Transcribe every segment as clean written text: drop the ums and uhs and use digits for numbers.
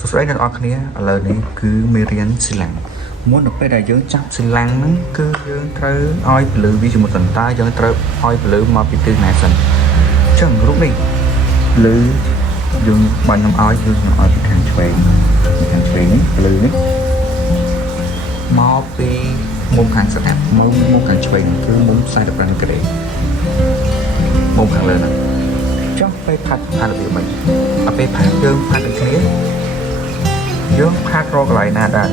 สุดท้ายนั่นออกเนี่ยอะไรนี่คือเมเรียนสิลังม้วนออกไปได้เยอะจับสิลังนั่นคือเยอะเท่าอ้อยหรือวิจมุตันตาเยอะเท่าอ้อยหรือมาปิดตื่นไหนสันจังรูปนี้หรือยังบันน้ำอ้อยยังอ้อยปิดทางช่วยนี่หรือนี่มาปีมุมขังสแตปมุมขังช่วยคือมุมใส่ดับรันกระเดมุมขังเลยนะจังไปพัดระเบียบมันเอาไปพัดเดิมพัดอีกทีយើងផាត់រកកន្លែងណាដែរ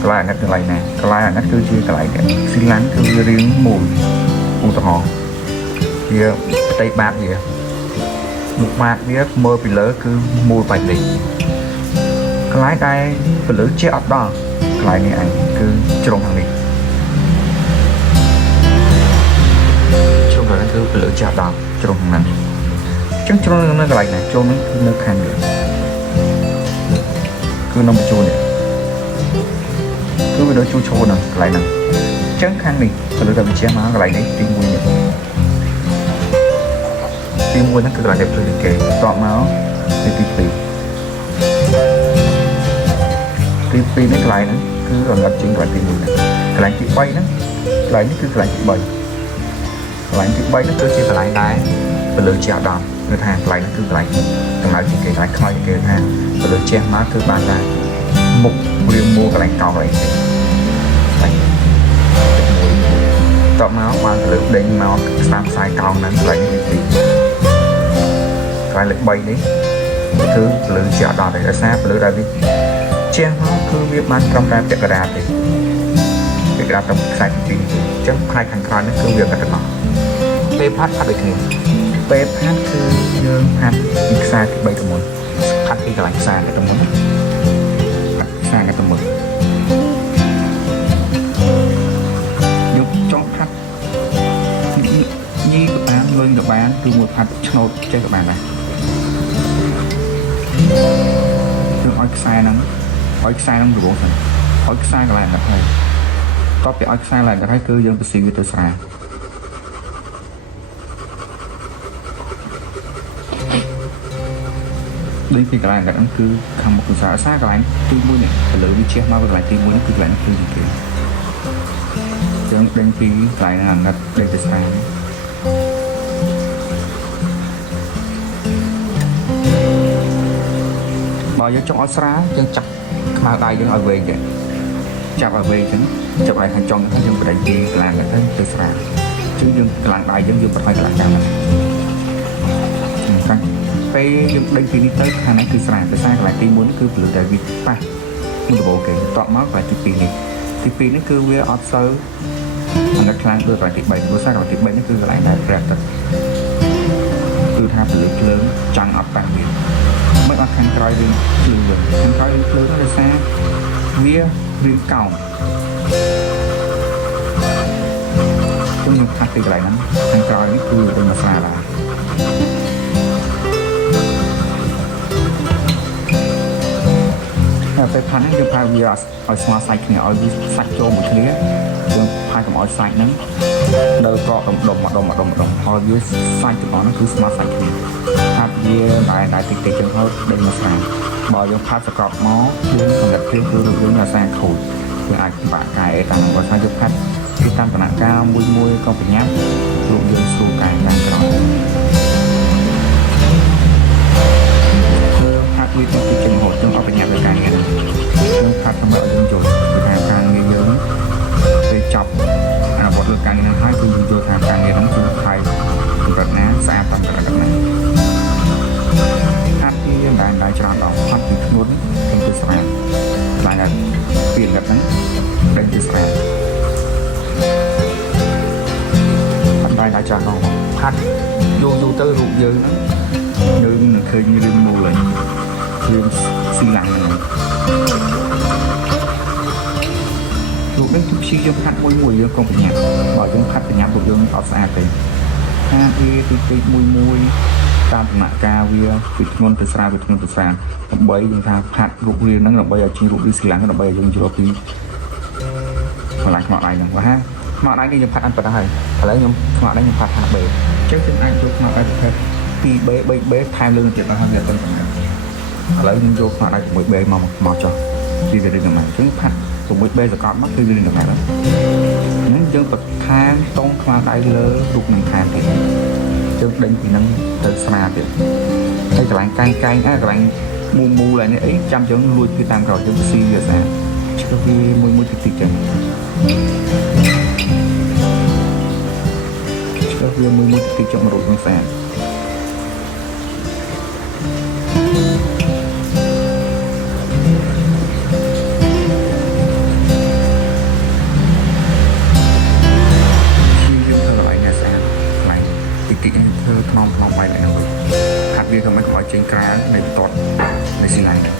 កន្លែងអាណិតគឺជាកន្លែងស៊ីឡាំងគឺវារៀងមួយឧទាហរណ៍វាផ្ទៃបាតវាមុខបាតវាមើលពីលើគឺមូលបាច់នេះកន្លែងដែលពលឺជាអត់ដល់កន្លែងនេះឯងគឺជ្រុងខាងនេះជ្រុងខាងនេះគឺពលឺជាអត់ដល់ជ្រុងខាងហ្នឹងអញ្ចឹងជ្រុងនៅកន្លែងណាជ្រុងហ្នឹងគឺនៅខាងនេះគឺនំបញ្ចូលនេះគឺវាដូចជួឈោហ្នឹងកន្លែងហ្នឹងអញ្ចឹងខាងនេះក៏លើតែបញ្ជាក់មកកន្លែងនេះទី1នេះទី1ហ្នឹងគឺកន្លែងដែលភ្លឺគេតបមកទី2ទី2នេះកន្លែងហ្នឹងគឺរងាត់ជាងកន្លែងទី1ហ្នឹងកន្លែងទី3ហ្នឹងកន្លែងនេះគឺកន្លែងទី3កន្លែងទី3ហ្នឹងគឺជាកន្លែងដែលពលឺជាអត់ដល់គឺថាកន្លែងហ្នឹងគឺកន្លែងកម្ដៅជាងគេកន្លែងខ្មៅជាងគេថាពលឺជះមកគឺបានដែរមុខវាមួកន្លែងកោងកន្លែងនេះតបមកបានពលឺដេញមកស្ដាប់ខ្សែកោងហ្នឹងកន្លែងនេះទីកន្លែងលេខ3នេះគឺពលឺជាអត់ដល់ទេដោយសារពលឺដែលវាជះមកគឺវាបានត្រឹមតែពាក់កណ្ដាលទេពាក់កណ្ដាលត្រឹមខ្សែទី2អញ្ចឹងផ្នែកខាងក្រោយនេះគឺវាកាត់ទៅពេលផាត់ដូចគ្នាពេលផាត់គឺយើងផាត់ពីខ្សែទី3ទៅមុនផាត់ពីកន្លែងខ្សែទៅមុនខ្សែទៅមុនយកចង់ផាត់ញីក៏បានលុយក៏បានគឺមួយផាត់ឆ្នោតចេះក៏បានដែរយើងឲ្យខ្សែហ្នឹងរវងសិនឲ្យខ្សែកន្លែងហ្នឹងហើយតបពីឲ្យខ្សែកន្លែងហ្នឹងហើយគឺយើងទៅស៊ីវាទៅស្រាដូចពីកន្លែងហ្នឹងគឺខាងមុខខ្សែកន្លែងទី1នេះទៅលើវាជះមកកន្លែងទី1នេះគឺកន្លែងគឺគេយើងដេញពីកន្លែងហ្នឹងអាណិតដេញទៅស្រាបើយើងចង់ឲ្យស្រាយើងចាប់ខ្មៅដៃយើងឲ្យវែងដែរចាប់ឲ្យវែងចឹងចាប់ឲ្យខាងចុងហ្នឹងយើងបដិពីកន្លែងហ្នឹងទៅស្រាជឿយើងកន្លែងដៃយើងប្រហែលកន្លែងខាងហ្នឹងពេលយើងដេញពីនេះទៅខាងនេះគឺស្រាភាសាកន្លែងទី1គឺពលឺតែវាប៉ះមុនដំបូងគេតបមកកន្លែងទី2នេះទី2នេះគឺវាអត់សូវអាណិតខ្លាំងដូចកន្លែងទី3ភាសាកន្លែងទី3នេះគឺកន្លែងដែលប្រែទឹកគឺថាពលឺភ្លើងចាំងអត់ប៉ះវាមិនអត់ខាងក្រោយវិញភ្លើងខាងក្រោយវិញភ្លើងដោយសារវារៀងកោងខ្ញុំផាត់ពីកន្លែងហ្នឹងខាងក្រោយនេះគឺដូចមកស្រាដែរពេលផាត់ហ្នឹងយើងផាត់វាឲ្យស្មើសាច់គ្នាឲ្យវាសាច់ចូលមួយគ្នាយើងផាត់កុំឲ្យសាច់ហ្នឹងនៅកកដុំឲ្យវាសាច់ទាំងអស់ហ្នឹងគឺស្មើសាច់គ្នាផាត់វាដែរតិចចឹងហើយដេញមកស្រាបើយើងផាត់សកប់មកយើងកំណត់ព្រៀងគឺយើងអាសាខូចយើងអាចបាក់កាយតាមបើថាយើងផាត់គឺតាមដំណាក់កាលមួយក៏ប្រញាប់លោកយើងស្រួលកាយតាមក្រោយផាត់វាទៅពីចំហរយើងអត់ប្រញាប់លើកាយហ្នឹងយើងផាត់សម្រាប់យើងចូលគឺថាការងារយើងពេលចប់អនុវត្តលើការងារហ្នឹងហើយគឺយើងយល់ថាការងារហ្នឹងគឺថៃកម្រិតណាស្អាតតាមកម្រិតណាផាត់វាដែរច្រើនដល់ផាត់ពីធ្ងន់ទៅទៅស្រាលខ្លាំងណាស់ពីកម្រិតហ្នឹងដេញទៅស្រាលដែរច្រើនដល់ផាត់យូរទៅរូបយើងហ្នឹងយើងនឹងឃើញរឿងមូលហើយរឿងស៊ីឡាំងហ្នឹងលោកនេះគឺព្យាយាមផាត់មួយយើងកុំប្រញាប់បើយើងផាត់ប្រញាប់រូបយើងអត់ស្អាតទេថាវាទីមួយតាមដំណាក់កាលវាពីធ្ងន់ទៅស្រាលដើម្បីយើងថាផាត់រូបរាងហ្នឹងដើម្បីឲ្យជារូបរាងស៊ីឡាំងដើម្បីឲ្យយើងយល់ពីកន្លែងខ្មៅដៃហ្នឹងបាទខ្មៅដៃនេះយើងផាត់អត់ប៉ុណ្ណឹងហើយឥឡូវខ្ញុំខ្មៅដៃខ្ញុំផាត់ 5B អញ្ចឹងខ្ញុំអាចចូលខ្មៅដៃប្រភេទ 2B 3B ថែមលើទៀតដល់ហើយវាទៅប៉ុណ្ណឹង ឥឡូវខ្ញុំយកស្នាដៃ6B មកចុះពីវារៀងដំណើរអញ្ចឹងផាត់6B សកលមកគឺរៀងដំណើរហ្នឹងយើងបន្ថែមតងខ្លាដៃលើរូបនឹងថែមទៀតយើងដេញពីហ្នឹងទៅស្រាទៀតហើយកន្លែងកែងកន្លែងមូឡើងនេះអីចាំយើងលួចពីតាមក្រោយយើងស៊ីវាស្អាតឆ្កឹះវាមួយតិចចឹងឆ្កឹះវាមួយតិចចឹងរូបនឹងស្អាតធ្វើថ្នមបាយហ្នឹងហាត់វាក៏មិនខ្វល់ចេញក្រៅនៃតតនៃស៊ីឡៃហាត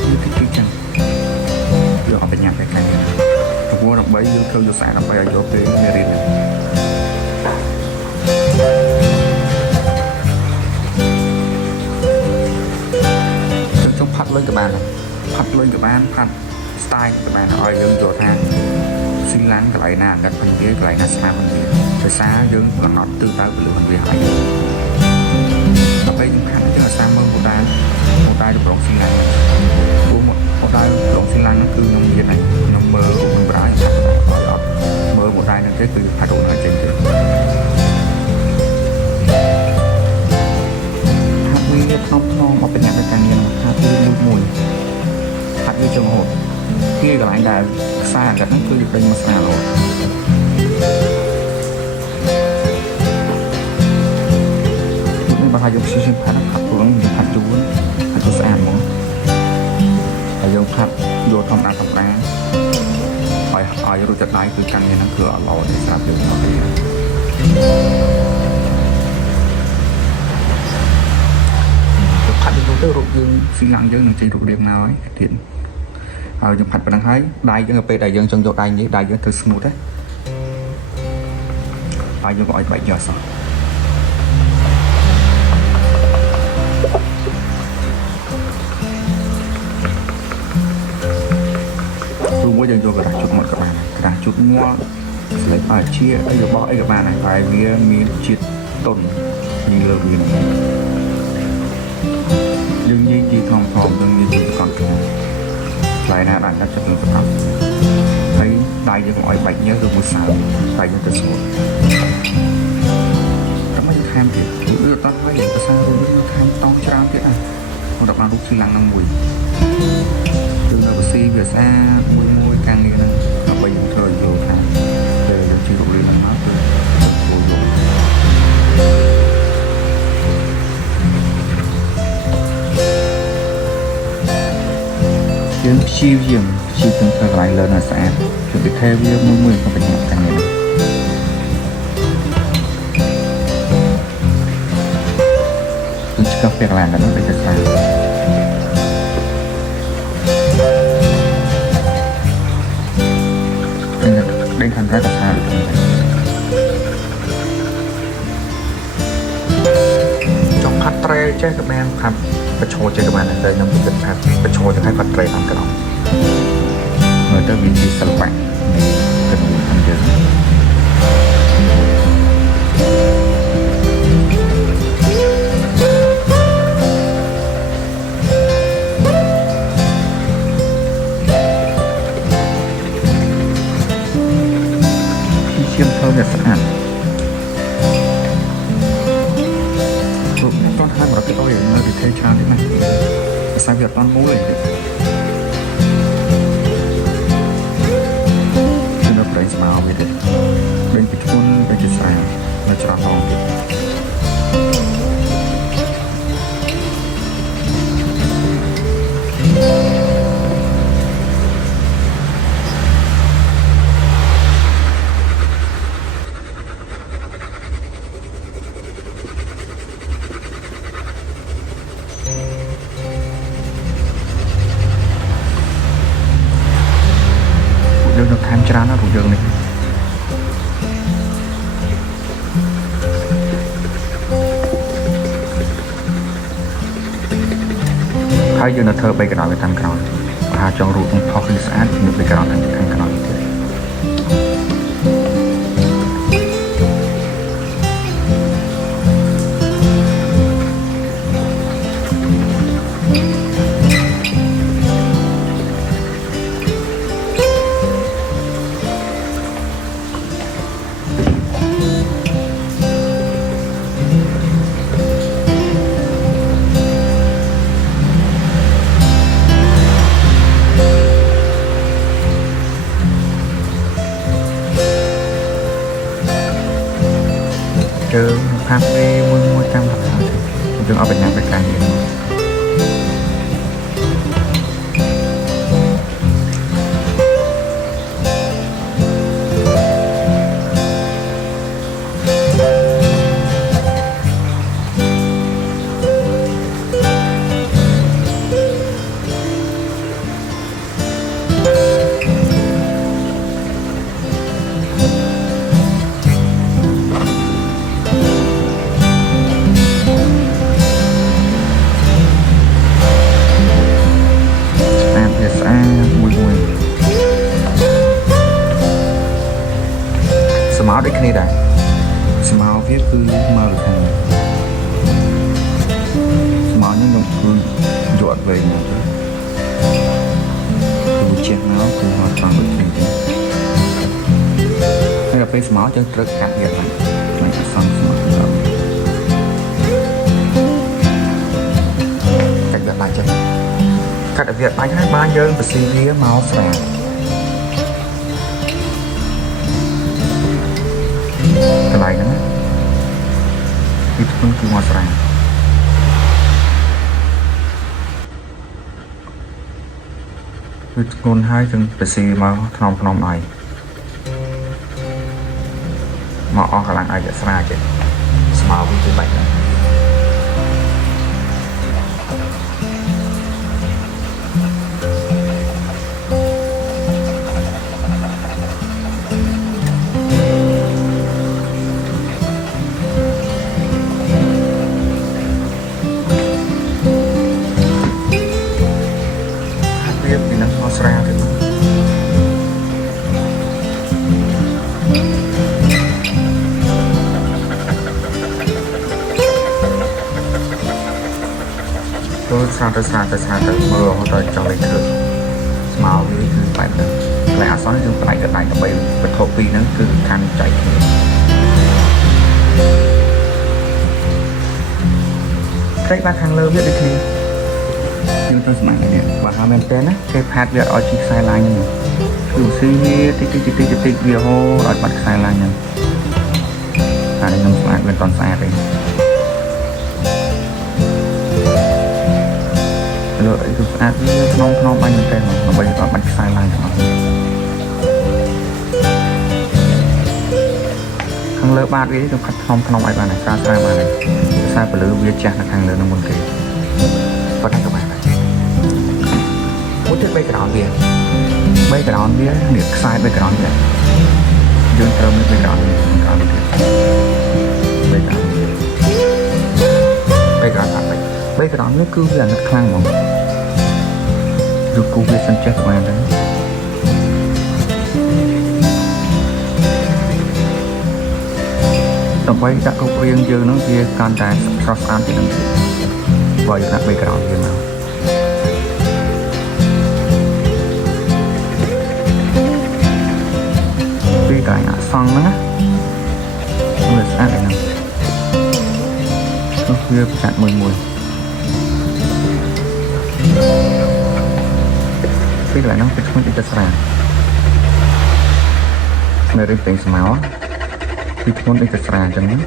់វាតិចចឹងយកអបញ្ញាទៅខាងនេះព្រោះដើម្បីយើងធ្វើយកសារដើម្បីឲ្យយកទៅមេរៀនចង់ផាត់លុយក៏បានផាត់លុយក៏បានផាត់ស្ទាយក៏បានឲ្យយើងយកថាស៊ីឡានកន្លែងណាកាត់ពេញវាកន្លែងណាស្មារតីភាសាយើងកំណត់ទិសដៅទៅលើវាឲ្យដើម្បីសំខាន់យើងអាសាមើលពូតាទៅប្រងស៊ីឡានពូតាប្រងស៊ីឡានគឺខ្ញុំនិយាយថាខ្ញុំមើលរូបនឹងប្រាយថាអត់មើលពូតានឹងទេគឺផាត់រូបនឹងចេញទៅហាត់វាថ្នមមកបញ្ញាទៅការងារហាត់វាមួយហាត់វាចង្ហត់ពីកន្លែងដែលខ្សែអាកាសហ្នឹងគឺដេញមកស្រាលរហូតនេះបើថាយកស៊ីស៊ីផាត់ផាត់ព្រោះផាត់ជួនផាត់ស្អាតហ្មងហើយយើងផាត់យកធម្មតាឲ្យរួចទៅដៃគឺកាន់នេះហ្នឹងគឺអត់ល្អទេស្រាប់យើងមកទេផាត់ទៅរូបយើងស៊ីឡាំងយើងនឹងចេញរូបរាងមកហើយទៀតហើយយើងផាត់ប៉ុណ្ណឹងហើយដៃយើងទៅពេលដែលយើងចង់យកដៃនេះដៃយើងទៅស្ងួតទេហើយយើងក៏ឲ្យបែកយកសោះព្រោះមួយយើងយកក្រាស់ជុតមកក៏បានក្រាស់ជុតងាល់ស្លេកឲ្យជាអីរបស់អីក៏បានដែរហើយវាមានជាតិតុនពីលើវាយើងនិយាយធំយើងនិយាយកត់ខ្លាំងខ្លាយណាដាក់កាត់ចិត្តនឹងស្អាតហើយដៃយើងឲ្យបាច់ញើសឬមួយសើដៃយើងទៅស្ងួតតែមិនថែមទៀតគឺអត់ហើយភាសាយើងថែមតង់ច្រើនទៀតហ្នឹងមកដល់បានរូបស៊ីឡាំងនឹងមួយគឺនៅភាសាវាស្អាតមួយកាំងនេះហ្នឹងដើម្បីយើងធ្វើយល់ថាពេលយើងជិះរូបរឿងហ្នឹងមកគឺគួរយល់យើងព្យាយាមធ្វើកន្លែងលើនៅស្អាតគឺពីថែវាមួយក៏បញ្ញាខាងនេះគឺឆ្កឹះពីកន្លែងហ្នឹងដូចតែស្អាតដេញខាងក្រៅក៏ស្អាតចង់ផាត់ត្រែចេះក៏បានផាត់បច្ឆោចេះក៏បានតែខ្ញុំគិតថាបច្ឆោទៅឲ្យផាត់ត្រែតាមក្រោមមើលទៅមានជាសិល្បៈគិតខាងយើងជាងធ្វើវាស្អាតតោះហើយមកទៅឲ្យនៅទីធ្វើច្រើនទេណាភាសាវាអត់តាន់មូលទេនៅប្រេងស្មៅវាទេដេញពីធ្ងន់ទៅជាស្រាលនៅច្រោះឡងទៀតយើងនឹងថែមច្រើនណាស់រូបយើងនេះហើយយើងនឹងធ្វើ3ក្រោយទៅតាមក្រោយបើចង់រូបនឹងផុសគឺស្អាតយើង3ក្រោយទៅខាងក្រោយទៀត យើងផាសវាមួយតាមដំណើរយើងអត់បញ្ញាទៅការងារស្មៅដូចគ្នាដែរស្មៅវាគឺមកលើខាងស្មៅនេះខ្ញុំគឺយកអត់វែងមកទៅគឺចេះមកគឺមកត្រង់ដូចគ្នាហើយដល់ពេលស្មៅយើងត្រូវកាត់វាឡើងខ្ញុំអត់សងស្មៅកាត់វាបាច់ចឹងកាត់វាបាច់ហើយបានយើងបស៊ីវាមកស្រាកន្លែងហ្នឹងគឺធ្ងន់គឺមកស្រាគឺធ្ងន់ហើយចឹងបស៊ីមកថ្នមអីមកអស់កន្លែងអីស្រាចេះស្មៅវាគឺបាច់ហ្នឹងស្រាទៅចូលស្រាទៅមើលទៅចង់លេខធ្វើស្មៅវាគឺបែបហ្នឹងកន្លែងអសនយើងផ្នែកកន្លែងដើម្បីវត្ថុពីរហ្នឹងគឺកាន់ចែកគ្នាផ្នែកបានខាងលើវាដូចគ្នាយើងត្រូវស្មាននេះបើហៅមែនតើណាគេផាត់វាឲ្យជីខ្សែឡាញហ្នឹងគឺស៊ីវាតិចវាហូរឲ្យបាត់ខ្សែឡាញហ្នឹងអានេះខ្ញុំស្អាតមិនតន់ស្អាតទេលើអីគឺស្អាតវាក្នុងបាញ់មែនតើដើម្បីឲ្យបាត់ខ្សែឡាញទាំងអស់ខាងលើបាតវាខ្ញុំខាត់ក្នុងឲ្យបានស្អាតបានហើយខ្សែពលឺវាចាស់នៅខាងលើនឹងមុនគេប៉ុន្តែក៏បានមួយទៀតbackgroundវានេះខ្សែ background វាយើងត្រូវមាន background ទៀត background នេះគឺវាអាណិតខ្លាំងហ្មងឬគូវាសិនចេះបានដែរដើម្បីដាក់រូបរាងយើងហ្នឹងវាកាន់តែស្រស់ស្អាតជាងនេះបើយើងដាក់ background វាមកកន្លែងអសងហ្នឹងណាវាស្អាតហ្នឹងនោះវាប្រកាសមួយពីកន្លែងហ្នឹងទៅឈ្មោះទីស្រានៅរៀបពេញស្មៅពីឈ្មោះទីស្រាអញ្ចឹងណា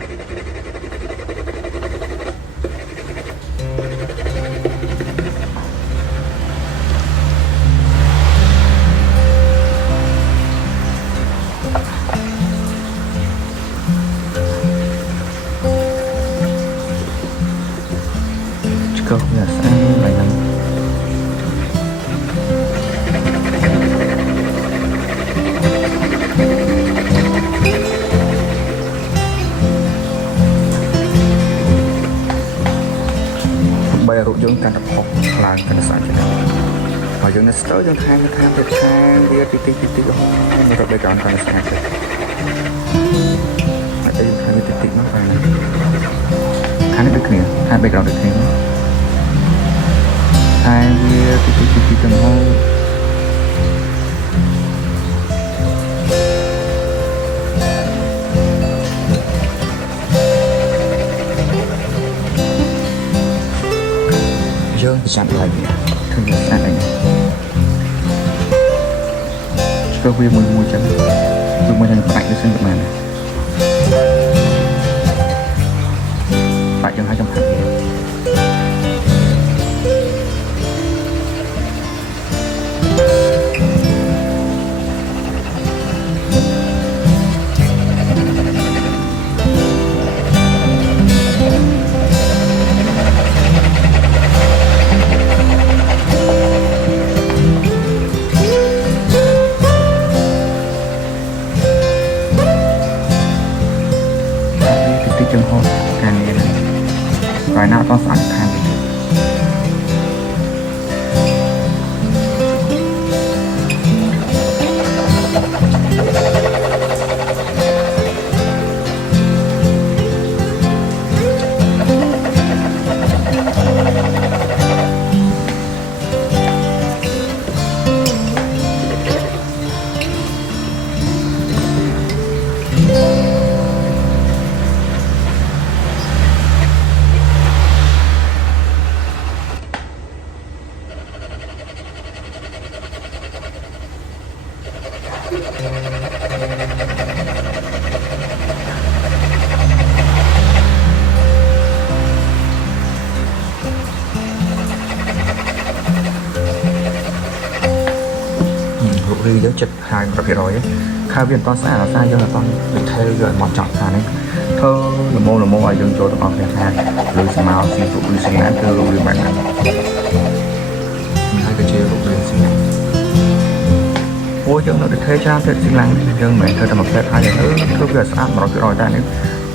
ក៏វាស្អាតហើយហ្នឹងបីរូបយើងកាន់តែផុសខ្លាំងកាន់តែស្អាតជាងនេះហើយយើងនៅស្ទើរយើងថែមទៀតវាតិចរហូតមកដល់backgroundកាន់តែស្អាតទៅហើយយើងថែមតិចមកហើយខាងនេះដូចគ្នាខាង background ដូចគ្នាហើយវាតិចទាំងហូរយើងចាំឡើងនេះគឺស្អាតហើយធ្វើវាមួយចឹងគឺមួយយ៉ាងផ្ដាច់ដូចសិនប្រហែល thôi càng nghe này vài nào to sẵn càng thì vì giới chật hai đặc biệt rồi khai viên to xa là sai cho là con được theo rồi một chọn thà đấy thơ là mô ở dân cho tụi con thà lưới xe màu xin tụ lưới xe ngã cơ lưới bạn này hai cái chia lưới xe ngã ôi dân nó được thế cha thế xin lắng dân mẹ thơ là một cái hai thứ thứ việc sát mà nó rồi ta nếu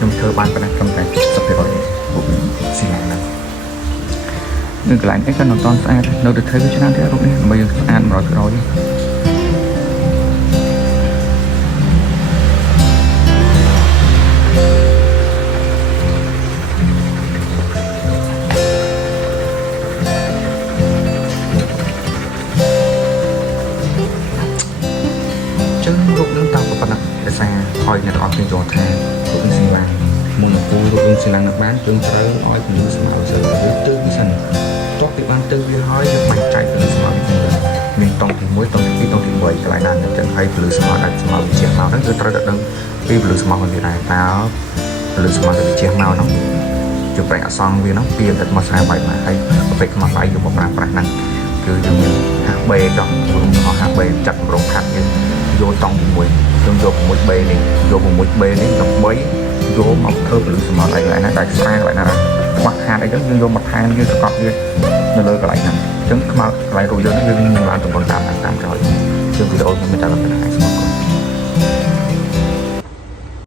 nhưng thơ ban cái này trong cái sắp rồi xin lắng này nhưng cái lạnh cái nó to xa nó được thế cho nên thế lúc này bây giờ ăn mà rồi lúc đứng tàu của bạn để xa khỏi nhà đó trên chỗ thang lúc đứng xin vàng môn là vui lúc đứng xin lăng được bán tương trái nói cũng như sự mạo giờ với tư cái sân tốt thì ban tư với hỏi được mạnh chạy từ sự mạo mình tông thì muối tông thì tông thì quậy cái lại nàn chẳng hay từ sự mạo đại sự mạo bị chiếc mạo đó cứ tới đợt đứng vì từ sự mạo còn gì này tao từ sự mạo bị chiếc mạo nó chụp ảnh xong vì nó tiền thật mà sai vậy mà hay phải mà phải dùng một làm năng cứ dùng hạt bê cho họ hạt bê chặt rộng hạt như vô tông mùi tương vô một bê này vô một bê này gặp bấy vô một thơm lưỡi mà lại nó đại sai lại là mặt hạt đấy giống như vô mặt hạt như cọp như nó lơi cái lại này chứng mà lại rồi vô nó như làm tụi con tam rồi chương video mình trả lời cái này